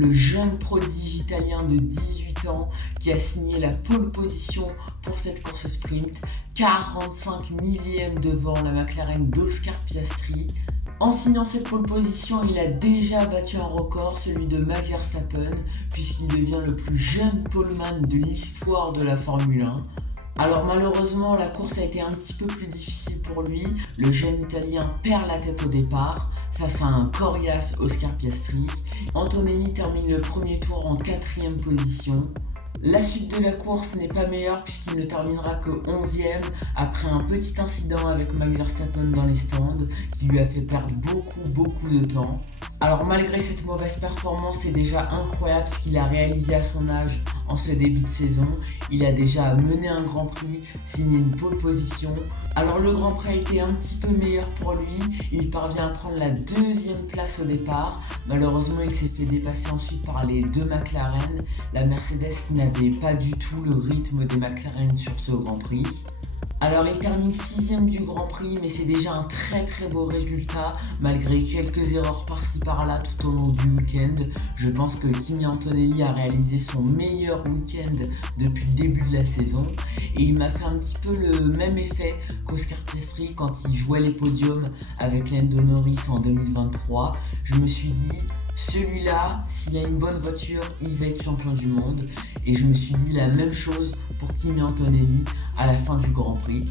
le jeune prodige italien de 18 ans qui a signé la pole position pour cette course sprint, 45 millièmes devant la McLaren d'Oscar Piastri. En signant cette pole position, il a déjà battu un record, celui de Max Verstappen, puisqu'il devient le plus jeune poleman de l'histoire de la Formule 1. Alors malheureusement, la course a été un petit peu plus difficile pour lui. Le jeune Italien perd la tête au départ face à un coriace Oscar Piastri. Antonelli termine le premier tour en 4e position. La suite de la course n'est pas meilleure puisqu'il ne terminera que 11e après un petit incident avec Max Verstappen dans les stands qui lui a fait perdre beaucoup de temps. Alors malgré cette mauvaise performance, c'est déjà incroyable ce qu'il a réalisé à son âge en ce début de saison. Il a déjà mené un Grand Prix, signé une pole position. Alors le Grand Prix a été un petit peu meilleur pour lui, il parvient à prendre la 2e place au départ. Malheureusement il s'est fait dépasser ensuite par les deux McLaren, la Mercedes qui n'avait pas du tout le rythme des McLaren sur ce Grand Prix. Alors il termine 6e du Grand Prix, mais c'est déjà un très beau résultat, malgré quelques erreurs par-ci par-là tout au long du week-end. Je pense que Kimi Antonelli a réalisé son meilleur week-end depuis le début de la saison, et il m'a fait un petit peu le même effet qu'Oscar Piastri quand il jouait les podiums avec Lando Norris en 2023. Je me suis dit, celui-là, s'il a une bonne voiture, il va être champion du monde. Et je me suis dit la même chose pour Kimi Antonelli à la fin du Grand Prix.